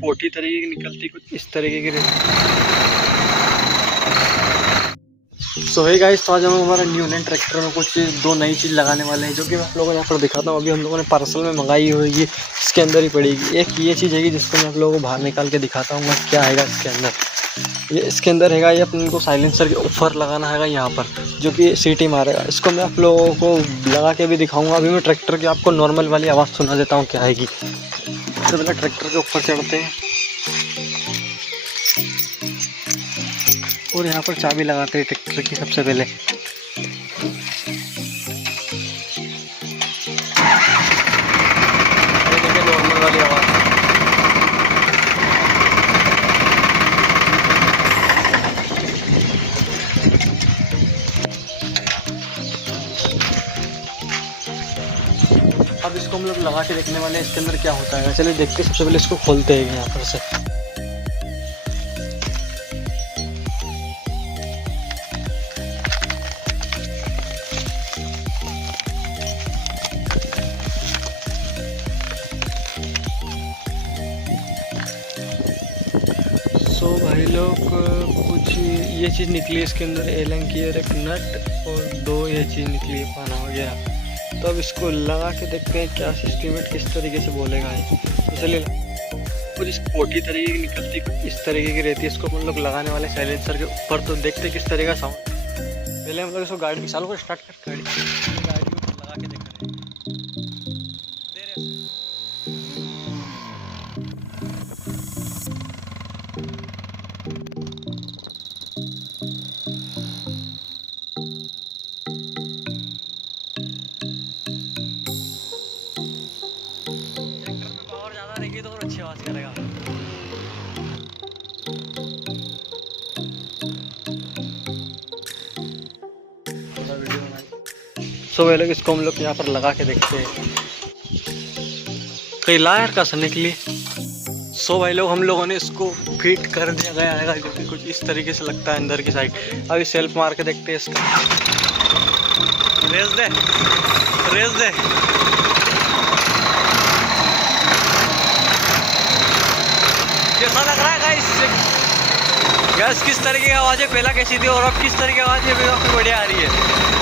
कोठी तरीके की निकलती कुछ इस तरीके की सो है गाइस। तो आज हम हमारा न्यू लैंड ट्रैक्टर में कुछ दो नई चीज़ लगाने वाले हैं, जो कि मैं आप लोगों को यहाँ पर दिखाता हूँ। अभी हम लोगों ने पार्सल में मंगाई होगी, इसके अंदर ही पड़ेगी। एक ये चीज़ है जिसको मैं आप लोगों को बाहर निकाल के दिखाता हूँ क्या है इसके अंदर। ये इसके अंदर है ये अपन को साइलेंसर के ऊपर लगाना है यहाँ पर, जो कि सीटी मारेगा। इसको मैं आप लोगों को लगा के भी दिखाऊंगा। अभी मैं ट्रैक्टर की आपको नॉर्मल वाली आवाज़ सुना देता हूँ क्या आएगी। सबसे पहले ट्रैक्टर के ऊपर चढ़ते हैं और यहाँ पर चाबी लगाते हैं ट्रैक्टर की। सबसे पहले देखिए नॉर्मल वाली आवाज़। अब इसको हम लोग लगा के देखने वाले हैं इसके अंदर क्या होता है। चलिए देखते हैं। सबसे पहले इसको खोलते हैं यहाँ पर से। सो भाई लोग कुछ ये चीज़ निकली इसके अंदर, एलन की एक नट और दो ये चीज़ निकली, पाना हो गया। तो अब इसको लगा के देखते हैं क्या सिस्टमेट किस तरीके से बोलेगा है। तो चलिए कुछ इस कोठी तरीके की निकलती इस तरीके की रहती है। इसको हम लोग लगाने वाले साइलेंसर के ऊपर। तो देखते हैं किस तरीके का साउंड। पहले हम लोग इसको गाड़ी की चालू को स्टार्ट कर गाड़ी को लगा के देख रहे हैं। पावर ज़्यादा रहेगी तो और अच्छी आवाज़ करेगा। सो वे लोग इसको हम लोग यहाँ पर लगा के देखते हैं कहीं लायर का सा निकली। सो भाई लोग हम लोगों ने इसको फिट कर दिया गया है, जो कि कुछ इस तरीके से लगता है अंदर की साइड। अभी सेल्फ मार के देखते हैं इसका। रेस दे रेस दे। कैसा लग रहा है गाइस? गैस किस तरह की आवाज़ है पहला कैसी थी और अब किस तरह की आवाज़ है, काफ़ी बढ़िया आ रही है।